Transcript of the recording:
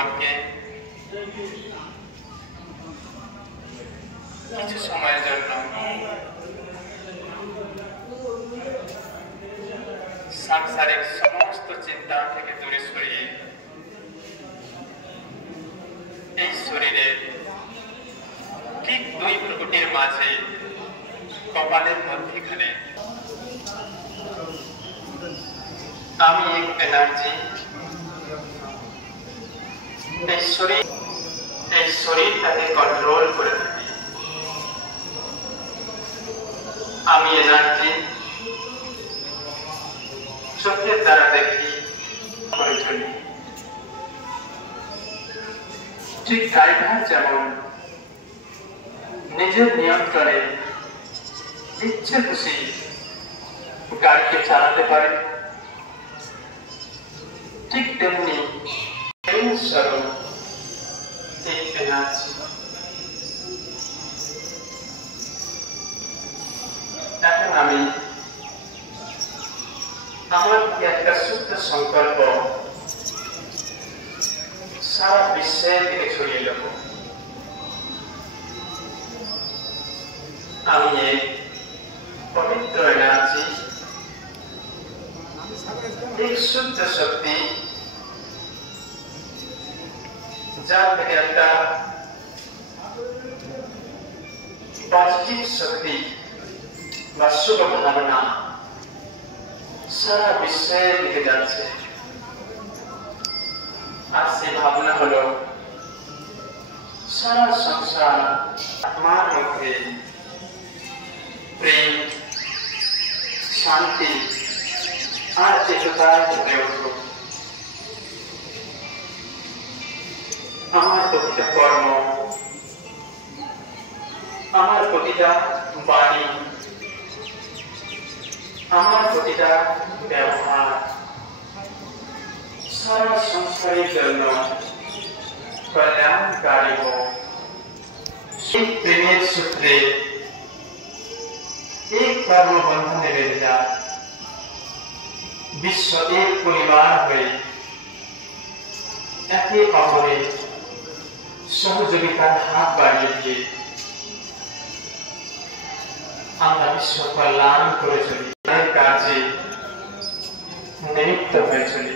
মনকে কিছু সময়ের জন্য সাংসারিক সমস্ত চিন্তা থেকে দূরে সরিয়ে এই শরীরের ঠিক দুই ভ্রুকুটির মাঝে কপালের মধ্যখানে আমি এক এনার্জি এই শরীরটাকে কন্ট্রোল করে থাকি। আমি এনার্জি চোখের দ্বারা দেখি করে চলি। ঠিক ড্রাইভার যেমন নিজের নিয়ন্ত্রণে ইচ্ছে খুশি গাড়িকে চালাতে পারে, ঠিক তেমনি স্বরূপ এই এনার্জি। এখন আমি আমার একটা শুদ্ধ সংকল্প সারা বিশ্বের দিকে ছড়িয়ে দেব। আমি এক পবিত্র এনার্জি, এক শুদ্ধ শক্তি, যার থেকে একটা পজিটিভ শক্তি বা শুভ ভাবনা সারা বিশ্বের দিকে যাচ্ছে। আর সেই ভাবনা হলো সারা সংসার আত্মার মধ্যে প্রেম, শান্তি আর চেতনায় ভরে উঠুক। আমার প্রতিটা কর্ম, আমার প্রতিটা বাণী, আমার প্রতিটা ব্যবহার সারা সংসারের জন্য কল্যাণকারী হোক। সেই প্রেমের সূত্রে এক কর্মবন্ধনে বেঁধে যায়। বিশ্ব এক পরিবার হয়ে একে অপরের সহযোগিতার হাত বাড়িয়ে দিয়ে আমরা বিশ্ব কল্যাণ করে চলি, কাজে নিমিত্ত হয়ে চলি।